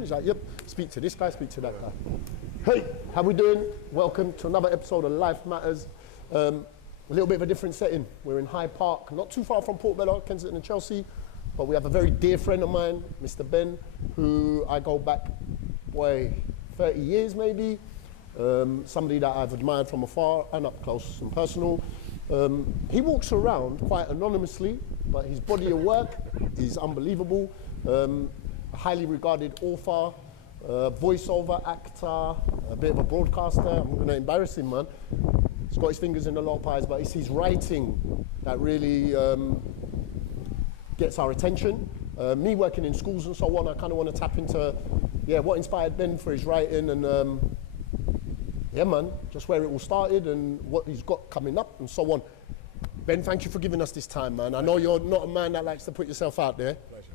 He's like, yep, speak to this guy, speak to that guy. Hey, how we doing? Welcome to another episode of Life Matters. A little bit of a different setting. We're in Hyde Park, not too far from Portobello, Kensington and Chelsea, but we have a very dear friend of mine, Mr. Ben, who I go back, 30 years maybe. Somebody that I've admired from afar and up close and personal. He walks around quite anonymously, but his body of work is unbelievable. A highly regarded author, voiceover actor, a bit of a broadcaster. I'm going to embarrass him, man. He's got his fingers in a lot of pies, but it's his writing that really gets our attention. Me working in schools and so on, I kind of want to tap into, what inspired Ben for his writing and, just where it all started and what he's got coming up and so on. Ben, thank you for giving us this time, man. I know you're not a man that likes to put yourself out there. Pleasure.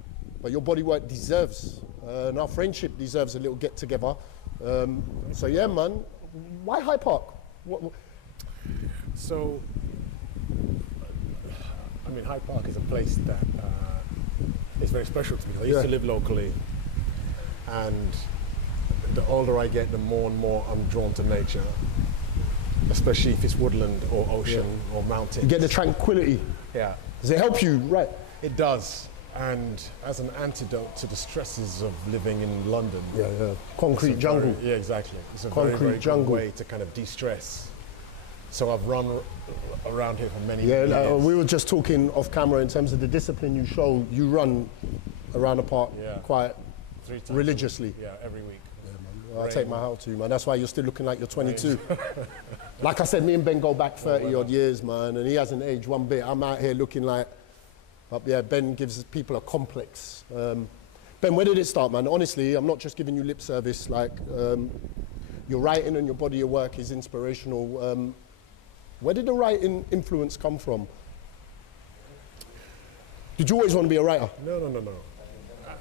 But your bodywork deserves, and our friendship deserves a little get together. So yeah, man, why Hyde Park? So, I mean, Hyde Park is a place that is very special to me. I used to live locally, and the older I get, the more and more I'm drawn to nature, especially if it's woodland or ocean or mountain. You get the tranquility. Yeah. Does it help you? Right. It does. And as an antidote to the stresses of living in London. Concrete jungle. Exactly. It's a concrete very jungle. Good way to kind of de-stress. So I've run around here for many years. We were just talking off camera in terms of the discipline you show. You run around the park quite 3 times religiously. Every week. Well, I'll take my hat to you, man. That's why you're still looking like you're 22. Like I said, me and Ben go back 30 odd years, man, and he hasn't aged one bit. I'm out here looking like, Ben gives people a complex. Ben, where did it start, man? Honestly, I'm not just giving you lip service. Like, your writing and your body of work is inspirational. Where did the writing influence come from? Did you always want to be a writer? No.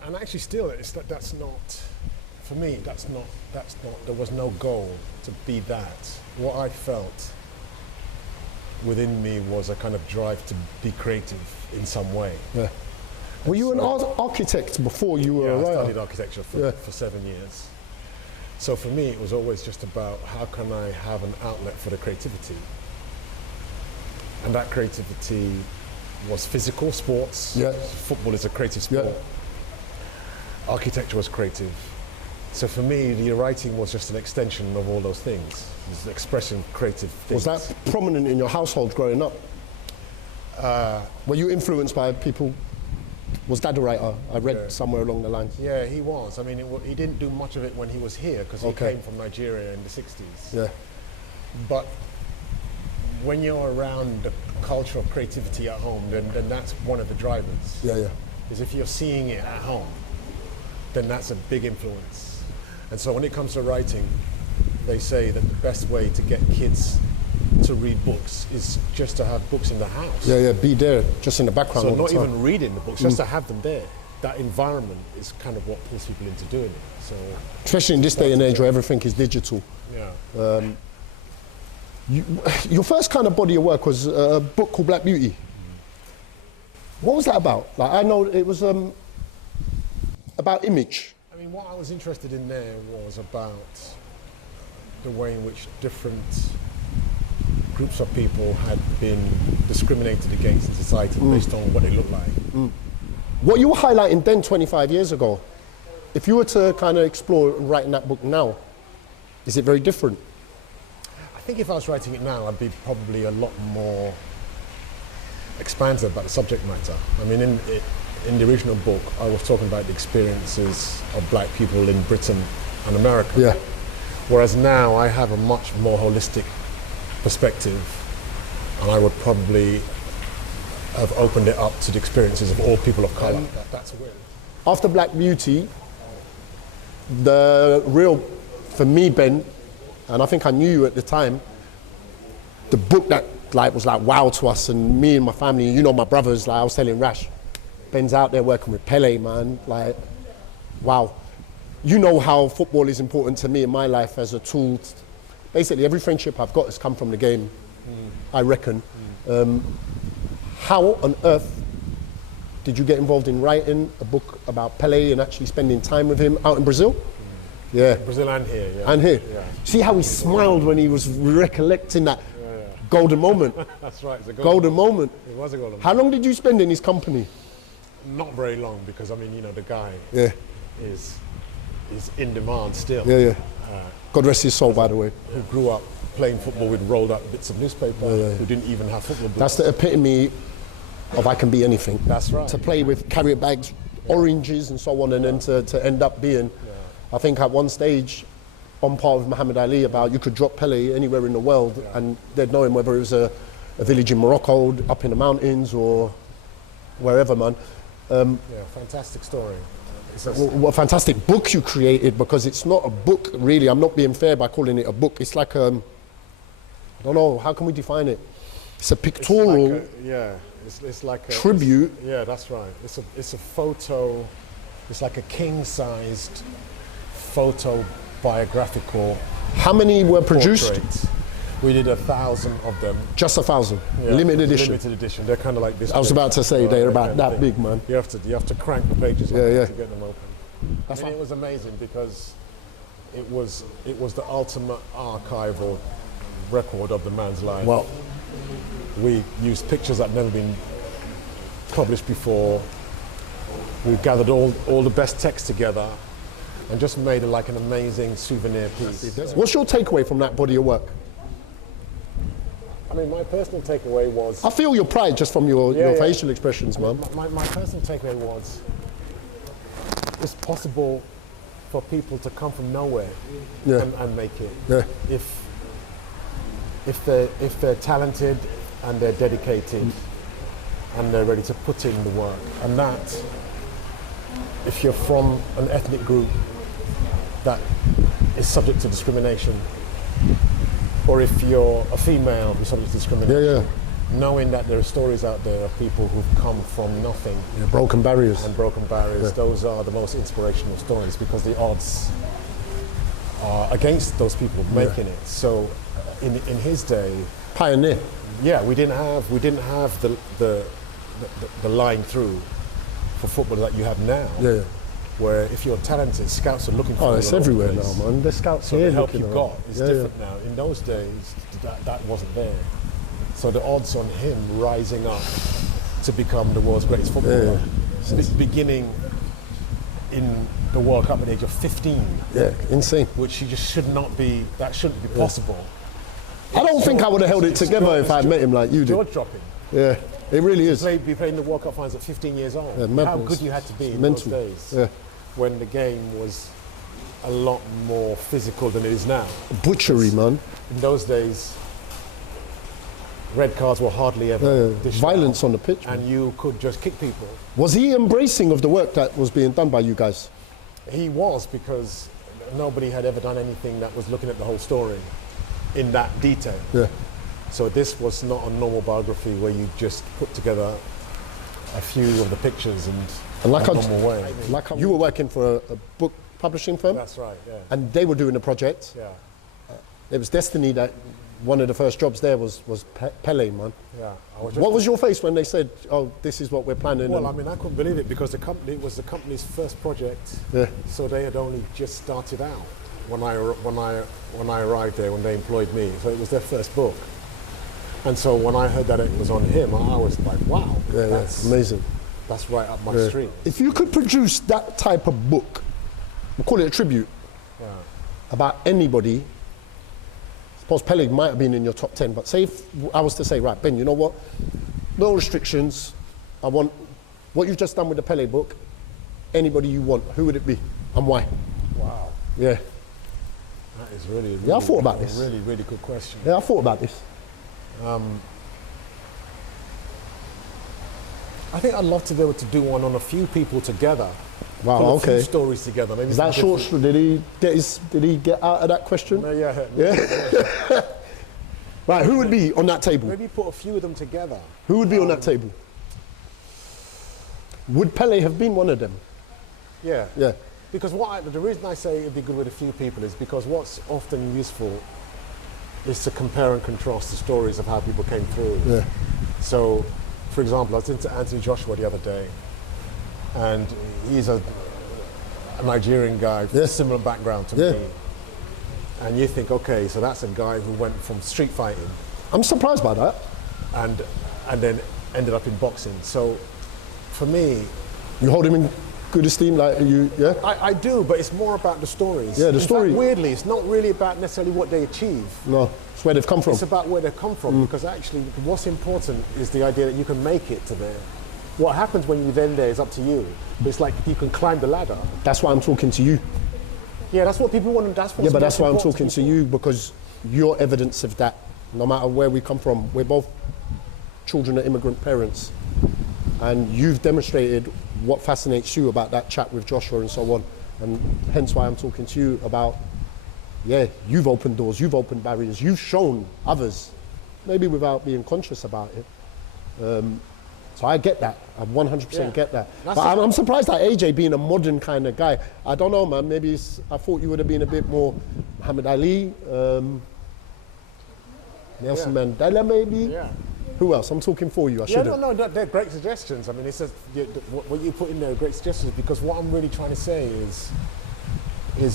And actually still, that's not, for me, that's not, there was no goal to be that. What I felt within me was a kind of drive to be creative in some way. Yeah. Were you an architect before you were a writer? I studied architecture for 7 years. So for me, it was always just about how can I have an outlet for the creativity? And that creativity was physical, sports. Yeah. Football is a creative sport. Yeah. Architecture was creative. So for me, the writing was just an extension of all those things. It's expressing creative things. Was that prominent in your household growing up? Were you influenced by people? Was Dad a writer? I read somewhere along the lines. Yeah, he was. I mean, he didn't do much of it when he was here because he came from Nigeria in the 60s. Yeah. But when you're around the culture of creativity at home, then that's one of the drivers. Yeah. Because if you're seeing it at home, then that's a big influence. And so when it comes to writing, they say that the best way to get kids to read books is just to have books in the house. Yeah, be there, just in the background. So not even reading the books, just to have them there. That environment is kind of what pulls people into doing it. So, especially in this day and age where everything is digital. Yeah. Your first kind of body of work was a book called Black Beauty. What was that about? Like, I know it was about image. I mean, what I was interested in there was about the way in which different groups of people had been discriminated against in society based on what they look like. What you were highlighting then 25 years ago, if you were to kind of explore writing that book now, is it very different? I think if I was writing it now, I'd be probably a lot more expansive about the subject matter. I mean, in the original book, I was talking about the experiences of black people in Britain and America. Yeah. Whereas now I have a much more holistic perspective, and I would probably have opened it up to the experiences of all people of colour. That's a win. After Black Beauty, the real, for me, Ben, and I think I knew you at the time, the book that was wow to us, and me and my family, you know, my brothers, I was telling Rash, Ben's out there working with Pele, man, wow. You know how football is important to me in my life as a tool. Basically, every friendship I've got has come from the game, I reckon. How on earth did you get involved in writing a book about Pele and actually spending time with him out in Brazil? Yeah. Brazil and here, yeah. And here. Yeah. See how he smiled when he was recollecting that golden moment. That's right. It's a golden moment. It was a golden moment. How long did you spend in his company? Not very long, because I mean, you know, the guy is in demand still. Yeah, yeah. God rest his soul, by the way. Who grew up playing football with rolled up bits of newspaper, who didn't even have football boots. That's the epitome of I can be anything. That's right. To play with carrier bags, oranges and so on, and then to end up being, I think at one stage, on par with Muhammad Ali, about you could drop Pele anywhere in the world and they'd know him, whether it was a village in Morocco, up in the mountains or wherever, man. Fantastic story. What a fantastic book you created, because it's not a book really. I'm not being fair by calling it a book. It's like I don't know, how can we define it? It's a pictorial it's like a tribute. Yeah, that's right. It's a photo. It's like a king-sized photo biographical. How many were produced? Portrait. We did 1,000 of them. Just 1,000. Limited edition. Limited edition. They're kind of like this. I was about to say they're about that big, man. You have to crank the pages to get them open. That's it was amazing, because it was the ultimate archival record of the man's life. Well, we used pictures that had never been published before. We gathered all the best text together and just made it like an amazing souvenir piece. What's your takeaway from that body of work? I mean, my personal takeaway was... I feel your pride just from your facial expressions, man. My personal takeaway was, it's possible for people to come from nowhere and make it. Yeah. If they're talented and they're dedicated and they're ready to put in the work. And that, if you're from an ethnic group that is subject to discrimination, or if you're a female who's subject to discrimination, knowing that there are stories out there of people who've come from nothing. Broken barriers. And broken barriers. Those are the most inspirational stories, because the odds are against those people making it. So in his day... Pioneer. Yeah, we didn't have the line through for football that you have now. Yeah. Where if you're talented, scouts are looking for you. Oh, it's everywhere now, man. The scouts so here. The help you've got is different now. In those days, that wasn't there. So the odds on him rising up to become the world's greatest footballer, beginning in the World Cup at the age of 15. Yeah, insane. Which you just shouldn't be possible. I don't think I would have held it together if I had met him like you did. Jaw-dropping. Yeah, it really is. Be playing the World Cup finals at 15 years old. Yeah, how good you had to be in those days. Yeah. When the game was a lot more physical than it is now. Butchery, man. In those days, red cards were hardly ever violence on the pitch. And you could just kick people. Was he embracing of the work that was being done by you guys? He was, because nobody had ever done anything that was looking at the whole story in that detail. Yeah. So this was not a normal biography where you just put together a few of the pictures and like a normal way. Like you were working for a book publishing firm. That's right, yeah. And they were doing a project. Yeah. It was destiny that one of the first jobs there was Pele, man. Yeah. What was your face when they said, "Oh, this is what we're planning"? Well, I mean, I couldn't believe it, because it was the company's first project. Yeah. So they had only just started out when I arrived there, when they employed me. So it was their first book. And so when I heard that it was on him, I was like, wow, that's amazing. That's right up my street. If you could produce that type of book, we'll call it a tribute, about anybody, I suppose Pele might have been in your top 10, but say if I was to say, right, Ben, you know what? No restrictions. I want what you've just done with the Pele book. Anybody you want, who would it be and why? Wow. Yeah. That is really I thought about this. Really, really good question. Yeah, I thought about this. I think I'd love to be able to do one on a few people together. Wow, pull okay. A few stories together. Maybe is that short? Did he get out of that question? Yeah. Right, who would be on that table? Maybe put a few of them together. Who would be on that table? Would Pele have been one of them? Yeah. Yeah. Because the reason I say it'd be good with a few people is because what's often useful is to compare and contrast the stories of how people came through. Yeah. So, for example, I was into Anthony Joshua the other day, and he's a Nigerian guy, similar background to me. And you think, okay, so that's a guy who went from street fighting. I'm surprised by that. And then ended up in boxing. So for me... You hold him in good esteem, like you, yeah? I do, but it's more about the stories. Yeah, the story. Fact, weirdly, it's not really about necessarily what they achieve. No, it's where they've come from. It's about where they've come from, because actually what's important is the idea that you can make it to there. What happens when you're then there is up to you. But it's like you can climb the ladder. That's why I'm talking to you. Yeah, that's what people want. That's what. Yeah, but that's why I'm talking to you, because you're evidence of that. No matter where we come from, we're both children of immigrant parents, and you've demonstrated what fascinates you about that chat with Joshua and so on, and hence why I'm talking to you about, yeah, you've opened doors, you've opened barriers, you've shown others, maybe without being conscious about it. So I get that, I 100% get that. But I'm surprised at AJ being a modern kind of guy. I don't know, man, maybe I thought you would have been a bit more Muhammad Ali, Nelson Mandela maybe? Yeah. Who else? I'm talking for you, I shouldn't. No, they're great suggestions. I mean, it's just, what you put in there are great suggestions, because what I'm really trying to say is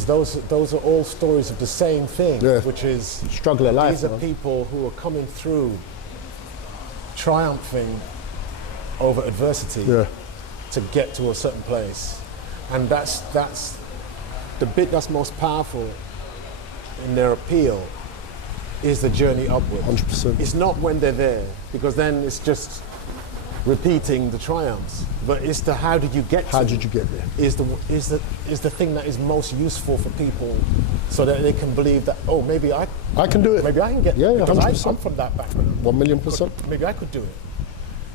those are all stories of the same thing, which is struggle of life. These are people who are coming through, triumphing over adversity to get to a certain place, and that's the bit that's most powerful in their appeal. Is the journey upward. 100%. It's not when they're there, because then it's just repeating the triumphs. But it's the how did you get to? How did you get there? Is the thing that is most useful for people, so that they can believe that, oh, maybe I can do it. Maybe I can get there. Yeah, because I'm from that background. 1,000,000%. Maybe I could do it.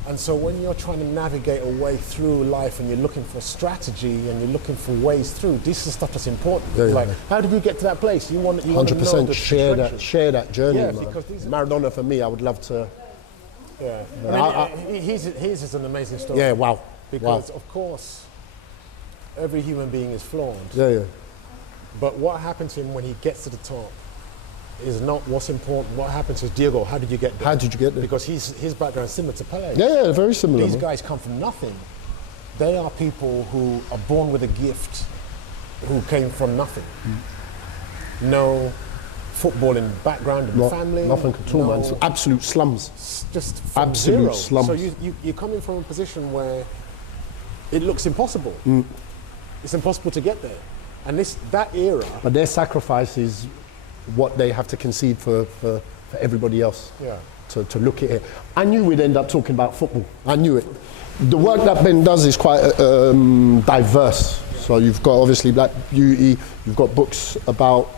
And so when you're trying to navigate a way through life, and you're looking for strategy, and you're looking for ways through, this is stuff that's important. Like, how did you get to that place? You want 100% to share that journey. Yeah, man. because these Maradona for me, I would love to. Yeah, I mean, his is an amazing story. Yeah, wow. Because of course, every human being is flawed. Yeah. But what happened to him when he gets to the top is not what's important. What happens is, Diego, how did you get there? How did you get there? Because his background is similar to Pele. Yeah, very similar. These guys come from nothing. They are people who are born with a gift, who came from nothing. No footballing background in the family. Nothing at all, man. It's absolute slums. Just from absolute zero. slums. So you're coming from a position where it looks impossible. It's impossible to get there. And that era... But their sacrifice is what they have to concede for everybody else to look at it. I knew we'd end up talking about football. I knew it. The work that Ben does is quite diverse. So you've got obviously Black Beauty, you've got books about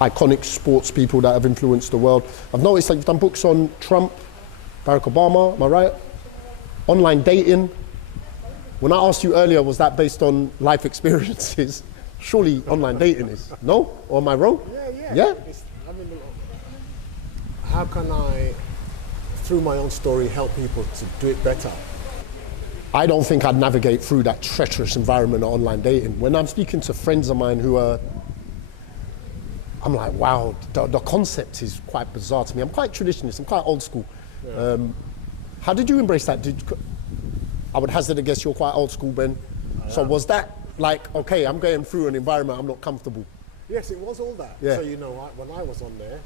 iconic sports people that have influenced the world. I've noticed that you've done books on Trump, Barack Obama, am I right? Online dating. When I asked you earlier, was that based on life experiences? Surely online dating is. No? Or am I wrong? Yeah? I mean, how can I, through my own story, help people to do it better? I don't think I'd navigate through that treacherous environment of online dating. When I'm speaking to friends of mine who are, I'm like, wow, the concept is quite bizarre to me. I'm quite traditionalist, I'm quite old school. How did you embrace that? I would hazard a guess you're quite old school, Ben. So was that like, okay, I'm going through an environment I'm not comfortable? Yes, it was all that. Yeah. So you know, when I was on there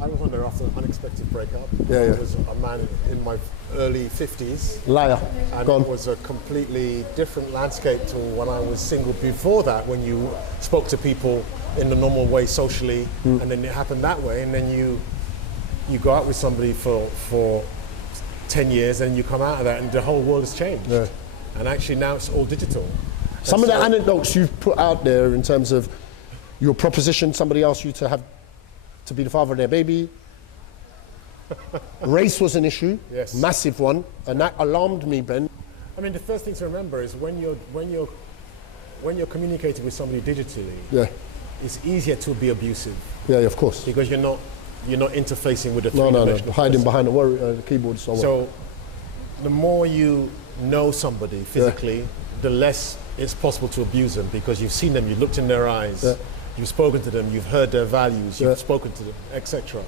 after an unexpected breakup. I was a man in my early 50s. Liar. And it was a completely different landscape to when I was single before that, when you spoke to people in the normal way socially, and then it happened that way, and then you go out with somebody for 10 years, and you come out of that, and the whole world has changed. Yeah. And actually now it's all digital. Some of the anecdotes you've put out there in terms of your proposition, somebody asked you to be the father of their baby. Race was an issue, yes, massive one, and that alarmed me, Ben. I mean, the first thing to remember is when you're communicating with somebody digitally, it's easier to be abusive. Yeah, of course. Because you're not interfacing with the three-dimensional hiding behind the keyboard. So the more you know somebody physically, the less it's possible to abuse them, because you've seen them, you've looked in their eyes, you've spoken to them, you've heard their values, you've spoken to them, etc.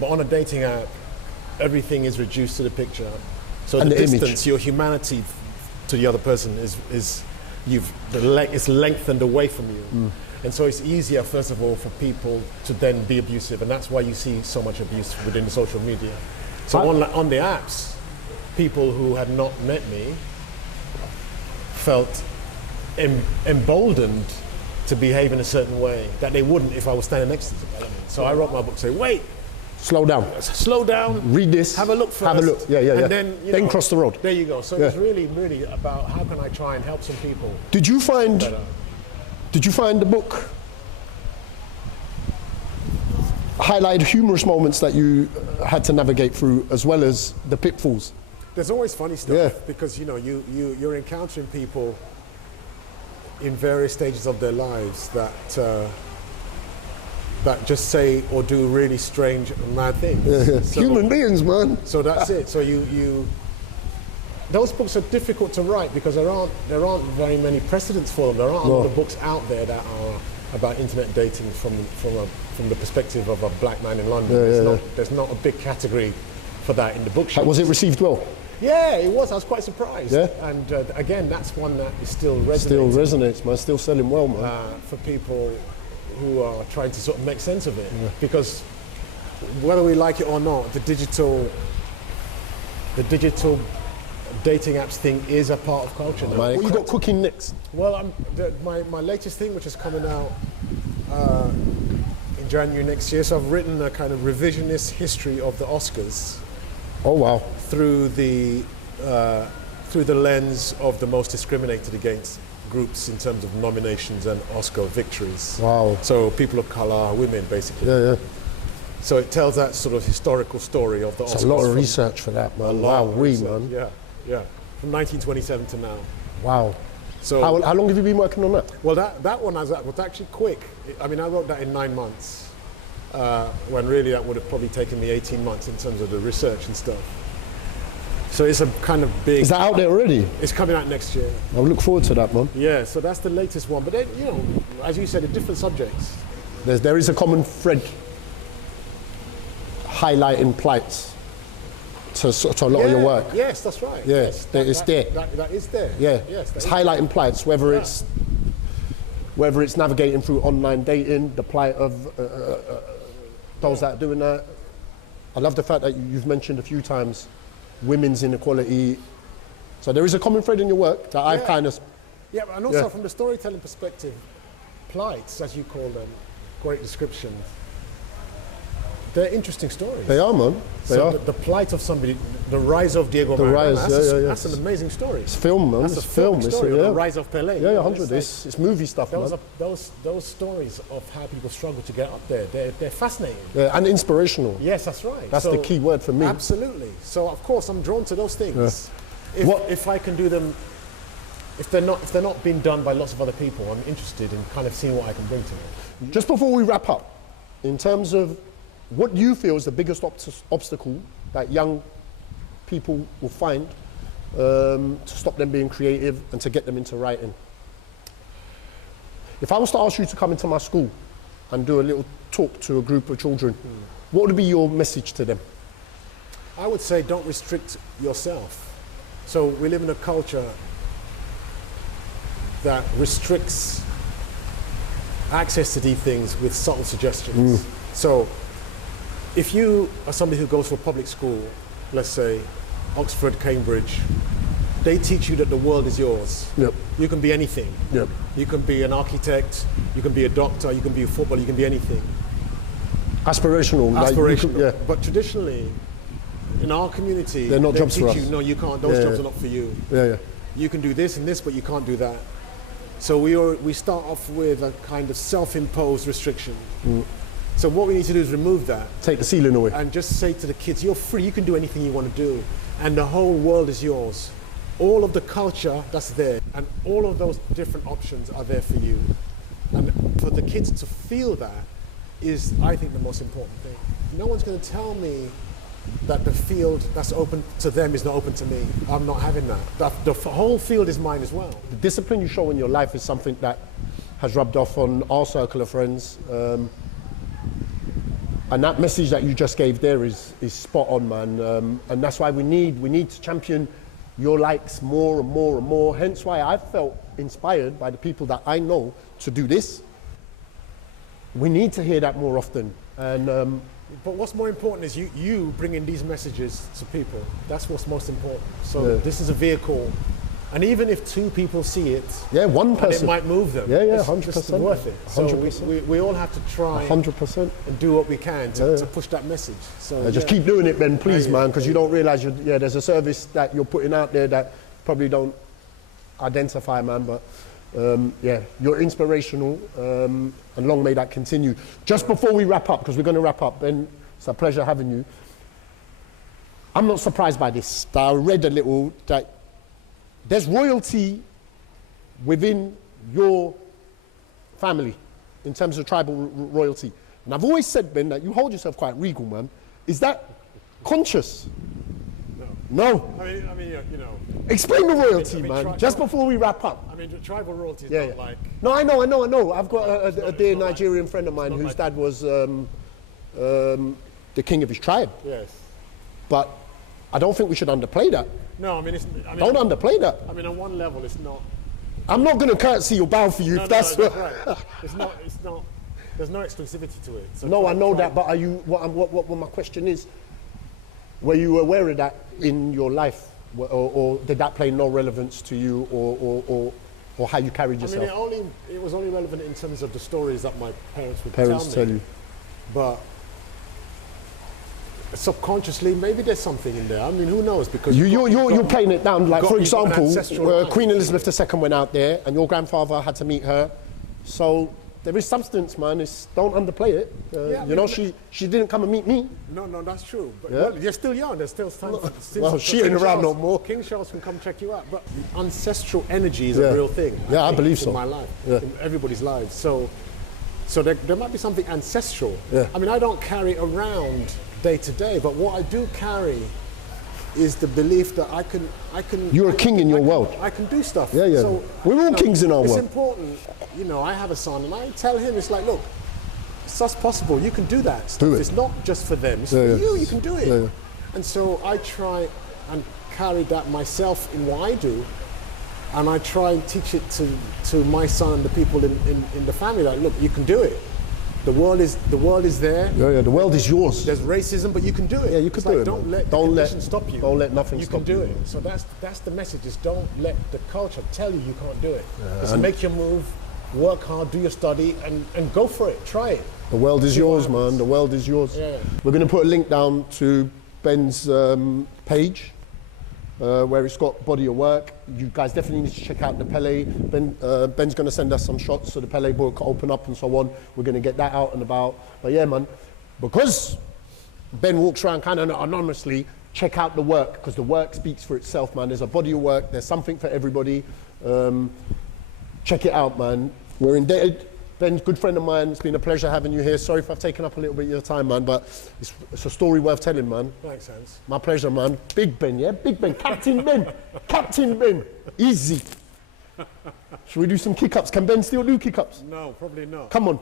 But on a dating app, everything is reduced to the picture. So and the distance, your humanity to the other person is it's lengthened away from you. And so it's easier, first of all, for people to then be abusive. And that's why you see so much abuse within the social media. So on the apps, people who had not met me felt emboldened to behave in a certain way that they wouldn't if I was standing next to them. So I wrote my book saying, wait, slow down, read this, have a look first, have a look, and then cross the road. There you go. So it's really about how can I try and help some people. Did you find the book highlighted humorous moments that you had to navigate through, as well as the pitfalls? There's always funny stuff because you're encountering people in various stages of their lives that just say or do really strange and mad things. So, human beings, man. So that's it. So those books are difficult to write because there aren't very many precedents for them. There aren't a lot of books out there that are about internet dating from the perspective of a black man in London. There's not a big category for that in the bookshelf. Was it received well? Yeah, it was. I was quite surprised. Yeah. And again, that's one that is still resonating. Still resonates, man. Still selling well, man. For people who are trying to sort of make sense of it. Yeah. Because whether we like it or not, the digital dating apps thing is a part of culture now. What you got cooking next? Well, my latest thing, which is coming out in January next year, so I've written a kind of revisionist history of the Oscars. Oh, wow. Through the lens of the most discriminated against groups in terms of nominations and Oscar victories. Wow. So people of color, women, basically. Yeah. So it tells that sort of historical story of the Oscars. It's a lot of research for that, man. Man. Yeah. From 1927 to now. Wow. So how long have you been working on that? Well, that one was actually quick. I mean, I wrote that in 9 months, when really that would have probably taken me 18 months in terms of the research and stuff. So it's a kind of big... Is that out there already? It's coming out next year. I'll look forward to that, man. Yeah, so that's the latest one. But then, as you said, the different subjects. There is a common thread highlighting plights to a lot of your work. Yes, that's right. Yes, it's there. That is there. Yeah, it's highlighting plights, whether it's navigating through online dating, the plight of those that are doing that. I love the fact that you've mentioned a few times women's inequality. So there is a common thread in your work that I've kind of... Yeah, and also from the storytelling perspective, plights, as you call them, great description, they're interesting stories. They are, man. The plight of somebody, the rise of Diego Maradona, that's an amazing story. It's film, man. That's a film story. The rise of Pele. Yeah, 100. It's movie stuff, man. Those stories of how people struggle to get up there, they're fascinating. Yeah, and inspirational. Yes, that's right. That's the key word for me. Absolutely. So, of course, I'm drawn to those things. Yeah. If I can do them, if they're not being done by lots of other people, I'm interested in kind of seeing what I can bring to it. Just before we wrap up, in terms of what you feel is the biggest obstacle that young people will find to stop them being creative and to get them into writing? If I was to ask you to come into my school and do a little talk to a group of children, what would be your message to them? I would say don't restrict yourself. So we live in a culture that restricts access to these things with subtle suggestions. So if you are somebody who goes to a public school, let's say Oxford, Cambridge, they teach you that the world is yours. Yep. You can be anything. Yep. You can be an architect, you can be a doctor, you can be a footballer, you can be anything. Aspirational. Aspirational. But traditionally, in our community, they're not jobs for us. No, you can't. Those jobs are not for you. Yeah. You can do this and this, but you can't do that. So we start off with a kind of self-imposed restriction. So what we need to do is remove that. Take the ceiling away. And just say to the kids, you're free, you can do anything you want to do. And the whole world is yours. All of the culture that's there, and all of those different options are there for you. And for the kids to feel that is, I think, the most important thing. No one's going to tell me that the field that's open to them is not open to me. I'm not having that. The whole field is mine as well. The discipline you show in your life is something that has rubbed off on our circle of friends. And that message that you just gave there is spot on, man. And that's why we need to champion your likes more and more and more. Hence why I felt inspired by the people that I know to do this. We need to hear that more often. And but what's more important is you bringing these messages to people. That's what's most important. So this is a vehicle. And even if 2 people see it, one person, it might move them. 100%. It's worth it. So 100%. we all have to try 100%. and do what we can to push that message. So just keep doing it, Ben, please, man, because you don't realize there's a service that you're putting out there that probably don't identify, man. But you're inspirational, and long may that continue. Just before we wrap up, because we're going to wrap up, Ben, it's a pleasure having you. I'm not surprised by this. I read a little that there's royalty within your family in terms of tribal royalty. And I've always said, Ben, that you hold yourself quite regal, man. Is that conscious? No. I mean, you know. Explain the royalty, man, just before we wrap up. I mean, the tribal royalty is not like... No, I know. I've got a dear Nigerian friend of mine whose dad was the king of his tribe. Yes. But I don't think we should underplay that. No, don't underplay that. I mean, on one level, it's not... I'm not going to curtsy or bow for you if that's... No, right. It's not... There's no exclusivity to it. So no, I know that, but are you... What my question is, were you aware of that in your life? Or did that play no relevance to you or how you carried yourself? I mean, it was only relevant in terms of the stories that my parents would tell you. But subconsciously, maybe there's something in there. I mean, who knows? Because you're playing it down. Like, for example, Queen Elizabeth II went out there and your grandfather had to meet her. So there is substance, man. Don't underplay it. She didn't come and meet me. No, that's true. But well, you're still young. There's still time. Well, she ain't around no more. King Charles can come check you out. But ancestral energy is a real thing. I believe so. In my life, in everybody's lives. So there might be something ancestral. Yeah. I mean, I don't carry around day to day, but what I do carry is the belief that I can. You're a king in your world. I can do stuff. Yeah. So, we're all kings in our world. It's important. I have a son, and I tell him, it's like, look, it's just possible. You can do that stuff. Do it. It's not just for them. It's for you. You can do it. Yeah. And so I try and carry that myself in what I do, and I try and teach it to my son and the people in the family. Like, look, you can do it. The world is there. Yeah, the world is yours. There's racism, but you can do it. Yeah, you can do it. Don't let the condition stop you. Don't let nothing stop you. You can do it. So that's the message, is don't let the culture tell you can't do it. Just make your move, work hard, do your study, and go for it. Try it. The world is yours, man. The world is yours. Yeah. We're going to put a link down to Ben's page, where it's got body of work. You guys definitely need to check out the Pele. Ben's going to send us some shots so the Pele book open up and so on. We're going to get that out and about. But yeah, man, because Ben walks around kind of anonymously, check out the work, because the work speaks for itself, man. There's a body of work. There's something for everybody. Check it out, man. We're indebted. Ben's a good friend of mine. It's been a pleasure having you here. Sorry if I've taken up a little bit of your time, man, but it's a story worth telling, man. Thanks, Hans. My pleasure, man. Big Ben, yeah? Big Ben. Captain Ben. Captain Ben. Easy. Should we do some kick-ups? Can Ben still do kick-ups? No, probably not. Come on.